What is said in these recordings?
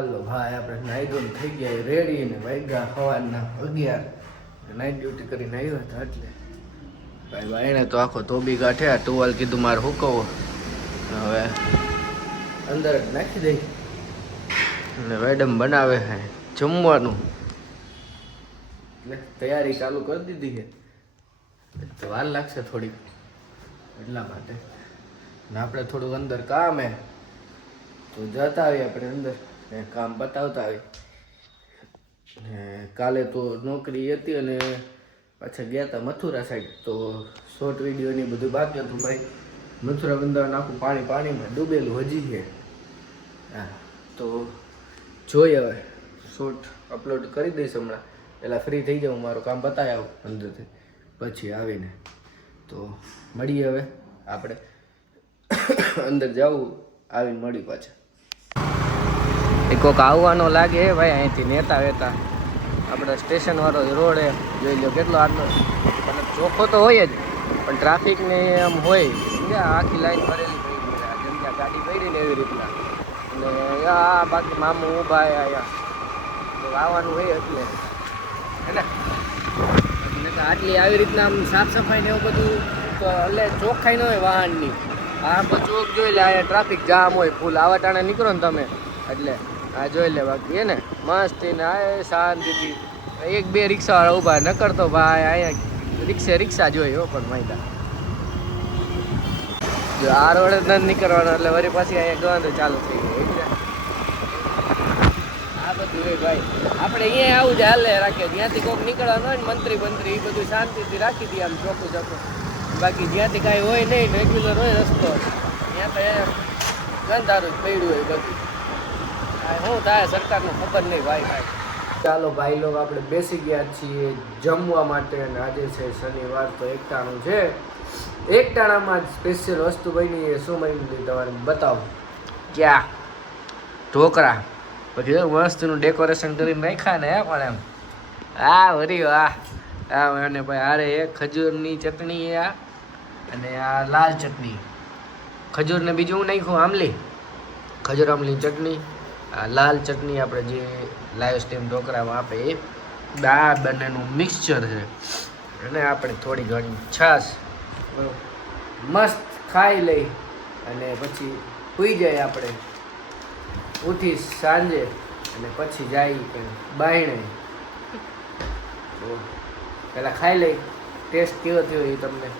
હાલો ભાઈ આપણે નાઈ ધોઈને થઈ ગયા રેડી ને વાગ્યા સવારના 11 નાઇટ ડ્યુટી કરીને આવ્યા હતા એટલે ભાઈ એને તો આખો ધોબી ગાંઠ્યા ટુવાલ કીધું મારે હુકવો હવે અંદર જ નાખી દઈ અને મેડમ બનાવે છે જમવાનું એટલે તૈયારી ચાલુ કરી દીધી છે તો વાર લાગશે થોડીક એટલા માટે ને આપણે થોડું અંદર કામ હે તો જતા આવીએ આપણે અંદર ને કામ બતાવતા આવીએ ને કાલે તો નોકરી હતી અને પાછા ગયા હતા મથુરા સાઈડ તો શોર્ટ વિડીયો ની બધું બાકી હતું ભાઈ મથુરા વૃંદાવન આખું પાણીમાં ડૂબેલું હજી છે હા તો જોઈએ હવે શોર્ટ અપલોડ કરી દઈશ હમણાં પહેલાં ફ્રી થઈ જાઉં મારું કામ બતાવી આવું અંદરથી પછી આવીને તો મળીએ હવે આપણે અંદર જવું આવીને મળી પાછા કોક આવવાનો લાગે ભાઈ અહીંથી નેતા વેતા આપણે સ્ટેશન વાળો રોડ એ જોઈ લો કેટલો આગળ અને ચોખ્ખો તો હોય જ પણ ટ્રાફિકને એમ હોય આખી લાઈન ભરેલી પડી ગઈ જેમ ત્યાં ગાડી પડી ને એવી રીતના અને આ બાકી મામું ઊભા અહીંયા આવવાનું હોય એટલે હે ને એટલે આટલી આવી રીતના આમ સાફ સફાઈ ને એવું બધું એટલે ચોખ્ખાઈ ન હોય વાહનની આ બધું ચોક જોઈ લે અહીંયા ટ્રાફિક જામ હોય ફૂલ આવા ટાણે નીકળો ને તમે એટલે આ જોઈ લે બાકી હે ને મસ્તી ને આ શાંતિથી એક બે રિક્ષાવાળા ઊભા ન કરતો ભાઈ અહીંયા રિક્ષા જોઈએ હો પણ માહિતા જો આ રોડે જ નથી નીકળવાનો એટલે વળી પાછી અહીંયા ગંધ ચાલુ થઈ ગઈ આ બધું હોય ભાઈ આપણે અહીંયા આવું જ હાલે રાખીએ જ્યાંથી કોઈક નીકળવાનું હોય ને મંત્રી એ બધું શાંતિથી રાખી દઈએ આમ ચોખ્ખું બાકી જ્યાંથી કાંઈ હોય નહીં રેગ્યુલર હોય રસ્તો ત્યાં તો ગંધારું જ પડ્યું હોય બધું શું થાય સરકારનું ખબર નહીં ભાઈ ચાલો ભાઈ લોકો આપણે બેસી ગયા છીએ જમવા માટે અને આજે છે શનિવાર તો એકટાણું છે એકટાણામાં સ્પેશિયલ વસ્તુ બની એ શું બની તમારે બતાવો ક્યાં ઢોકળા પછી મસ્તનું ડેકોરેશન કરીને રાખ્યા ને પણ એમ હા વરી વાહ હા અને ભાઈ હારે એક ખજૂરની ચટણી આ અને આ લાલ ચટણી ખજૂરને બીજું હું નાખ્યું આમલી ખજૂર આમલી ચટણી લાલ ચટણી આપણે જે લાઈવ સ્ટીમ ઢોકળામાં આપે એ આ બંનેનું મિક્સચર છે અને આપણે થોડી ઘણી છાશ મસ્ત ખાઈ લઈ અને પછી સૂઈ જાય આપણે ઉઠી સાંજે અને પછી જાય બાયણે તો પહેલાં ખાઈ લઈ ટેસ્ટ કેવો થયો એ તમને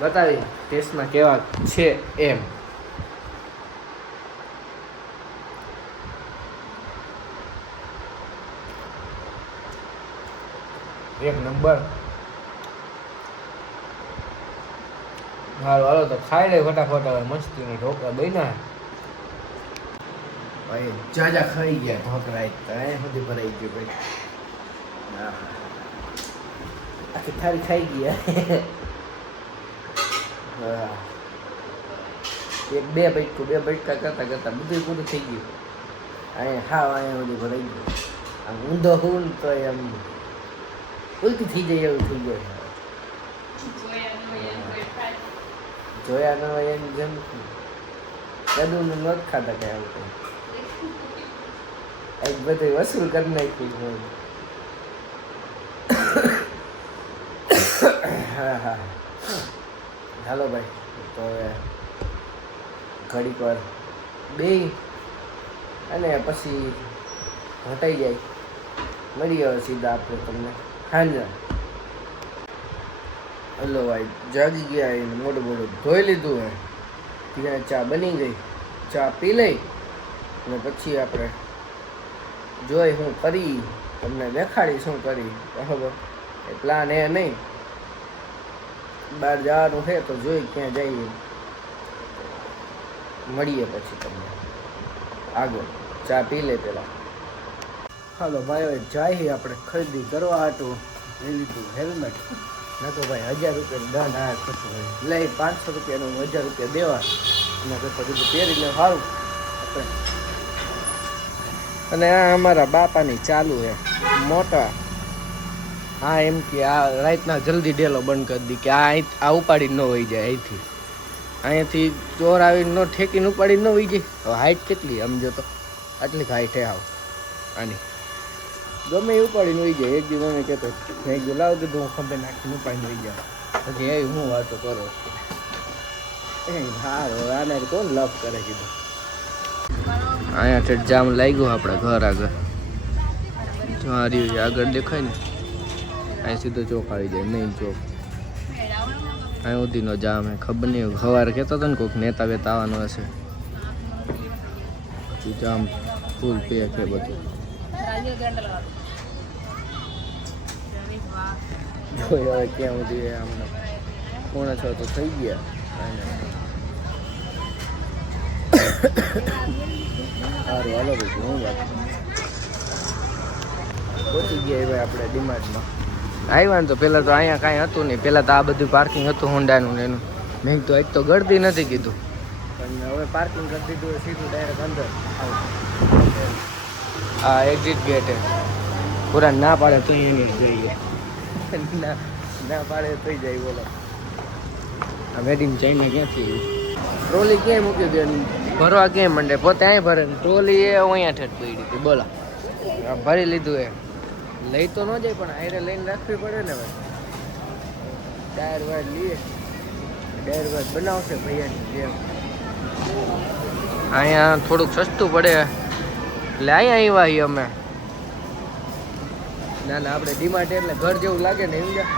બતાવી ટેસ્ટમાં કેવા છે એમ એક નંબર હાલો હાલો તો ખાઈ લે ફટાફટ હવે મસ્તીને ઢોકળા બન્યા ભાઈ જાજા ખાઈ ગયા ઢોકળા એક તો અહીં સુધી ભરાઈ ગયું ભાઈ આખી થાળી ખાઈ ગયા એક બે બટકા કરતા બધું પૂરું થઈ ગયું અહીંયા અહીંયા સુધી ભરાઈ ગયું આમ ઊંધો હું તો એમ ઉલટી થઈ જાય એવું થઈ ગયું જોયા ન હોય એમ જેમ કદું નથી ખાતા કઈ આવું કંઈ બધું વસૂલ કરી નાખ્યું હા હાલો ભાઈ તો હવે ઘડીક વાર બે અને પછી હટાઈ જાય મળી આવે સીધા આપણે તમને હાંજા હલો ભાઈ જાગી ગયા એને મોઢું ધોઈ લીધું હે ત્યાં ચા બની ગઈ ચા પી લઈ અને પછી આપણે જોઈ હું કરી તમને દેખાડી શું કરી બરાબર એ પ્લાન એ નહીં બહાર જવાનું છે તો જોઈ ક્યાં જઈએ મળીએ પછી તમને આગળ ચા પી લે પેલા હાલો ભાઈ જાય આપણે ખરીદી કરવા હતું લઈ લીધું હેલ્મેટ ના તો ભાઈ 1000 રૂપિયાની દંડ આ થતું હોય લઈ 500 રૂપિયાનું 1000 રૂપિયા દેવા અને પછી બધું પહેરી લે સારું અને આ અમારા બાપાની ચાલુ છે મોટા હા એમ કે આ રાતના જલ્દી ડેલો બંધ કરી દી કે આ ઉપાડી ન હોઈ જાય અહીંથી ચોર આવીને નો ઠેકીને ઉપાડી ન હોઈ જાય હવે હાઈટ કેટલી સમજો તો આટલી હાઈટ હે આવ આની ગમે એ ઉપાડીને ઉઈ જાય. એક દી મને કહેતો મેં કીધું લાવ કીધું હું ખંભે નાખીને ઉપાડીને ઉઈ જાઉં. પછી એ હું વાતો કરો હા આને કોણ લવ કરે કીધું. અહીંયા ઠેઠ જામ લાગ્યું આપણે ઘર આગળ. જો આ રહ્યું આગળ દેખાય ને અહીં સીધો ચોક આવી જાય મેઇન ચોક. અહીં સુધીનો જામ હે. ખબર નહીં સવારે કહેતો હતો ને કોઈક નેતા વેતા આવવાનું હશે. પછી જામ ફૂલ પેક છે બધું. હવે ક્યાં સુધી હમણાં 5:45 તો થઈ ગયા. સારું હાલો ભાઈ હું વાત પહોંચી ગયા ભાઈ આપણે ડીમાર્ટમાં. આવ્યા ને તો પહેલાં તો અહીંયા કાંઈ હતું નહીં. પહેલાં તો આ બધું પાર્કિંગ હતું હોન્ડાનું ને એનું. મેં તો એક તો ગળદી નથી કીધું પણ હવે પાર્કિંગ કરી દીધું સીધું ડાયરેક્ટ અંદર આ એક્ઝિટ ગેટ હે. પૂરા ના પાડે તો એની જઈએ ના પાડે તો જાય. બોલો આ વેડિંગ જઈને ક્યાંથી ટ્રોલી ક્યાંય મૂકી દે ભરવા ક્યાંય મંડે પોતે અહીં ભરે ને ટ્રોલી એ અહીંયા ઠેઠ પડી હતી. બોલા ભરી લીધું એ લઈ તો ન જાય પણ આયરે લઈને રાખવી પડે ને ભાઈ. ટાયર વાયર લઈએ ટાયર વાયર બનાવશે ભૈયાની જેમ. અહીંયા થોડુંક સસ્તું પડે એટલે અહીંયા આવ્યા છીએ અમે. ના ના આપણે ડીમાર્ટ એટલે ઘર જેવું લાગે ને એમ આપણે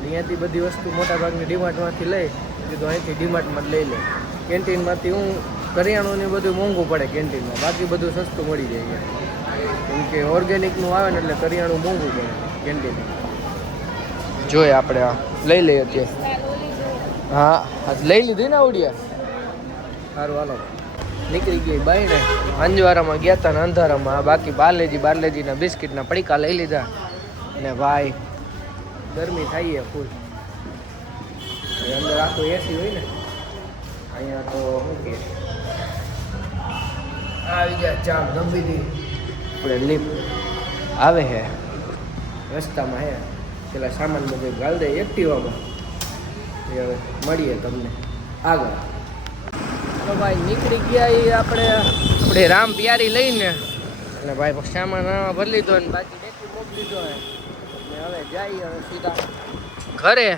અહીંયાથી બધી વસ્તુ મોટા ભાગની ડીમાર્ટમાંથી લઈ કીધું અહીંથી ડીમાર્ટમાં જ લઈ લે. કેન્ટીનમાંથી હું કરિયાણું ને બધું મોંઘું પડે કેન્ટીનમાં, બાકી બધું સસ્તું મળી જાય અહીંયા. કેમ કે ઓર્ગેનિકનું આવે ને એટલે કરિયાણું મોંઘું પડે કેન્ટીનમાં. જોઈએ આપણે આ લઈ લઈએ અત્યારે. હા લઈ લીધી ને આવડિયા. સારું હાલો નીકળી ગઈ બાઈને. અંજવારામાં ગયા હતા ને અંધારામાં. બાકી બારલેજીના બિસ્કિટના પડીકા લઈ લીધા. અને ભાઈ ગરમી થાય છે ફૂલ. અંદર આખું એસી હોય ને. અહીંયા તો શું કે આવી ગયા જામ ગંભીરી. આપણે લિફ્ટ આવે છે રસ્તામાં હે. પેલા સામાન બધું ગાળ દે એક્ટિવામાં. એ હવે મળીએ તમને આગળ. તો ભાઈ નીકળી ગયા એ આપણે રામ પ્યારી લઈને અને ભાઈ સામાન ભરી લીધો ને બાકી બેઠી મોકલી દીધો ને હવે જઈએ હવે સીધા ઘરે.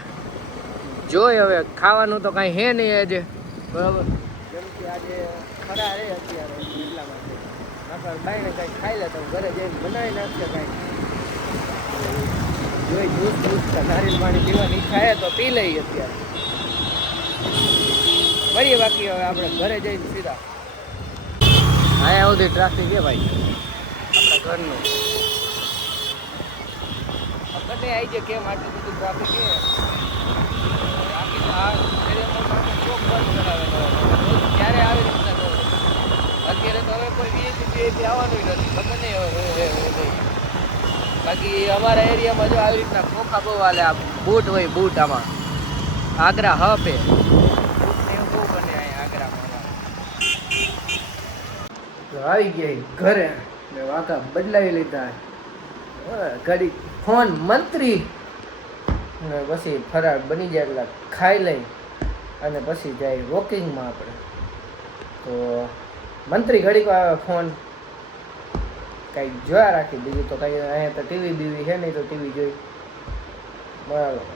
જોઈ હવે ખાવાનું તો કાંઈ હે નહીં આજે બરાબર. જેમ કે આજે ખરા રે અત્યારે એટલા માટે આપણે બાઈને કાંઈ ખાઈ લે તો ઘરે જઈને બનાવી નાખશે કાંઈ. જોઈ જ્યુસ નારિયેળ પાણી પીવાની ઈચ્છા હે તો પી લઈએ અત્યારે. મળીએ બાકી હવે આપણે ઘરે જઈને સીધા. અહીંયા સુધી ટ્રાફિક છે ભાઈ આપણા ઘરનું. કને આવી જાય કેમ આટલું બધું ટ્રાફિક છે. ચોક બંધ કરાવેલો ક્યારે આવી રીતના કહું. અત્યારે તો હવે કોઈ વીઆઈપી આવવાનું નથી. ખબર નહીં હવે નહીં. બાકી અમારા એરિયામાં જો આવી રીતના ખોખા બહુ હાલે. આ બૂટ હોય બૂટ આમાં આગ્રા હપ હે. આવી ગયા ઘરે મેં વાંકા બદલાવી લીધા. ઘડી ફોન મંત્રી પછી ફરાર બની જાય એટલે ખાઈ લઈ અને પછી જાય વોકિંગમાં આપણે. તો મંત્રી ઘડીક આવે ફોન કંઈક જોયા રાખી. બીજું તો કંઈ અહીંયા તો ટીવી બીવી છે નહીં તો ટીવી જોઈ બરાબર.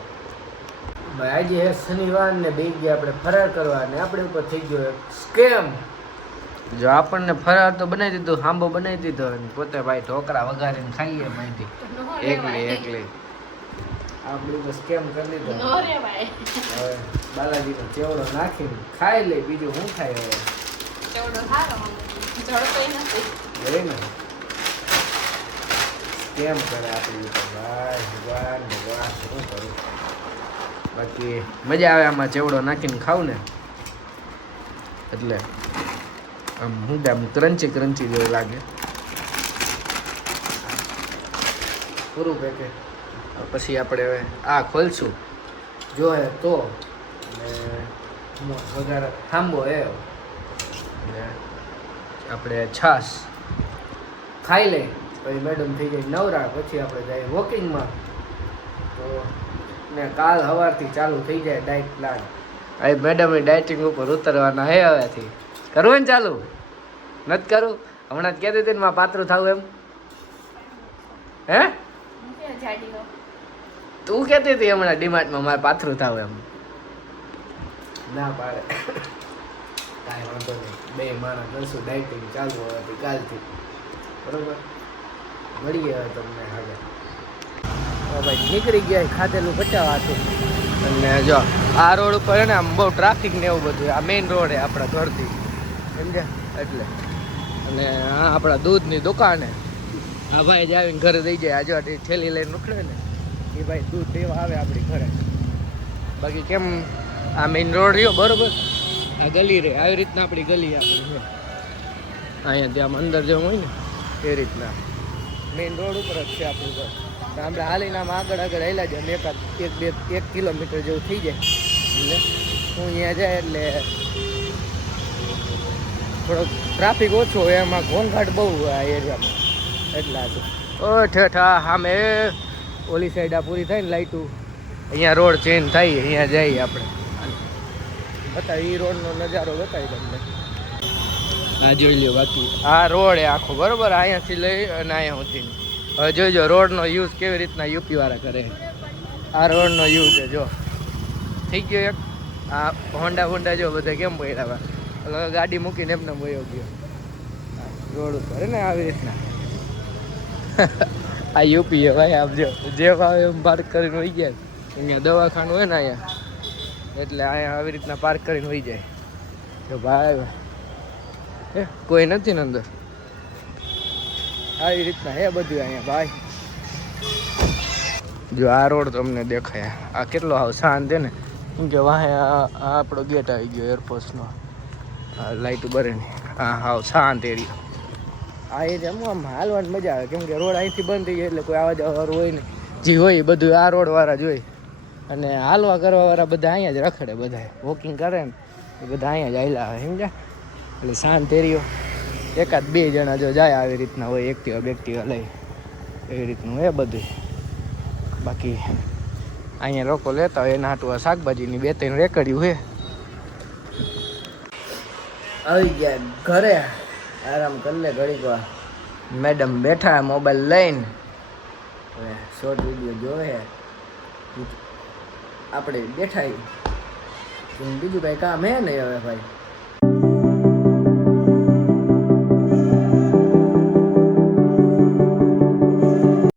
ભાઈ આજે શનિવાર ને બે ગયા આપણે ફરાર કરવા ને આપણે ઉપર થઈ ગયો સ્કેમ. જો આપણને ફરાર તો બનાવી દીધો, હાંબો બનાવી દીધો અને પોતે ભાઈ ઢોકળા વઘારીને ખાઈએ માહિતી એકલી. આપણે તો સ્કેમ કરી દીધો. હવે બાલાજીનો ચેવડો નાખીને ખાઈ લે. બીજું શું ખાય હવે? જોઈ ને સ્કેમ કરે આપણી ઉપર ભાઈ. ભગવાન શું કરું. બાકી મજા આવે આમાં ચેવડો નાખીને ખાવું ને એટલે આમ શું આમ ક્રંચી જેવું લાગે. પૂરું પેકેટ. પછી આપણે હવે આ ખોલશું જોઈએ તો વગર થાંભો એ આપણે છાશ ખાઈ લઈ પછી મેડમ થઈ જાય નવરા. પછી આપણે જઈએ વોકિંગમાં. તો ને કાલ સવારથી ચાલુ થઈ જાય ડાયટ પ્લાન. હવે મેડમ ડાયટિંગ ઉપર ઉતરવાના હે હવેથી. કરવું ને ચાલુ નથી કરવું. હમણાં જ કહેતી હતી ને મારે પાતળું થવું એમ. હે તું કહેતી હતી હમણાં ડીમાર્ટમાં મારે પાથરું થવું એમ. ના પાડે. કાંઈ વાંધો નહીં, બે માણસ કરશું ડાયટિંગ ચાલુ હતી કાલથી, બરોબર. મળીએ હવે તમને આગળ. ભાઈ નીકળી ગયા ખાધેલું બચાવવા હતું. અને જો આ રોડ ઉપર ને આમ બહુ ટ્રાફિક ને એવું બધું, આ મેઇન રોડ છે આપણા ઘરથી, સમજ્યા? એટલે અને આ આપણા દૂધની દુકાને આ ભાઈ જ આવીને ઘરે દઈ જાય. આજુ થેલી લઈને નીકળે ને એ ભાઈ દૂધ દેવા આવે આપણી ઘરે. બાકી કેમ આ મેઇન રોડ રહ્યો બરોબર, આ ગલી રહે આવી રીતના આપણી ગલી આપણી અહીંયા ત્યાં અંદર જવું હોય ને એ રીતના મેઇન રોડ ઉપર જ છે આપણું ઘર. આપણે હાલીને આમ આગળ હેલા જાય એક કિલોમીટર જેવું થઈ જાય. એટલે હું અહીંયા જાય એટલે થોડોક ટ્રાફિક ઓછો હોય, એમાં ઘોંઘાટ બહુ હોય આ એરિયામાં, એટલા હતું. ઓ ઠેઠા સામે ઓલી સાઈડ આ પૂરી થાય ને લાઈટું, અહીંયા રોડ ચેન્જ થાય, અહીંયા જઈએ આપણે. બતાવી એ રોડનો નજારો બતાવી તમને. આ જોઈ લ્યો. બાકી આ રોડ એ આખો બરોબર, અહીંયાથી લઈ અને અહીંયા સુધી. હવે જોઈજો રોડનો યુઝ કેવી રીતના યુપી વાળા કરે. આ રોડનો યુઝ છે જો, થઈ ગયો એક. આ હોન્ડા જો બધા કેમ પડ્યા, એટલે ગાડી મૂકીને એમને વયો ગયો રોડ ઉપર ને આવી રીતના. આ યુપી હે ભાઈ. આમ જો જે ભાવે એમ પાર્ક કરીને વહી જાય. અહીંયા દવાખાનું હોય ને અહીંયા, એટલે અહીંયા આવી રીતના પાર્ક કરીને વહી જાય. જો ભાઈ કોઈ નથી ને અંદર, આવી રીતના હે બધું અહીંયા ભાઈ. જો આ રોડ તમને દેખાય, આ કેટલો હાવ શાંત છે ને, કેમ કે વાહે આ આપણો ગેટ આવી ગયો એરફોર્સનો. આ લાઇટ બરે ને આ હાવ શાંત એરિયા. આ એરિયામાં આમ હાલવાની મજા આવે, કેમ કે રોડ અહીંથી બંધ થઈ જાય એટલે કોઈ આવવા જવાવાળું હોય ને, જે હોય બધું આ રોડવાળા જ હોય. અને હાલવા કરવાવાળા બધા અહીંયા જ રખડે, બધા વોકિંગ કરે ને એ બધા અહીંયા જ હાલ્યા આવે, સમજ્યા? એટલે શાંત એરિયો. એકાદ બે જણા જો જાય આવી રીતના હોય, એક્ટિવા લઈ, એવી રીતનું એ બધું. બાકી અહીંયા લોકો લેતા હોય એના હાટું શાકભાજીની 2-3 રેકડીયું છે. આવી ગયા ઘરે, આરામ કરી લે ઘડીક વાર. મેડમ બેઠા મોબાઈલ લઈને, હવે શોર્ટ વિડીયો જોવે. આપણે બેઠા બીજું કાંઈ કામ હે નહીં હવે ભાઈ.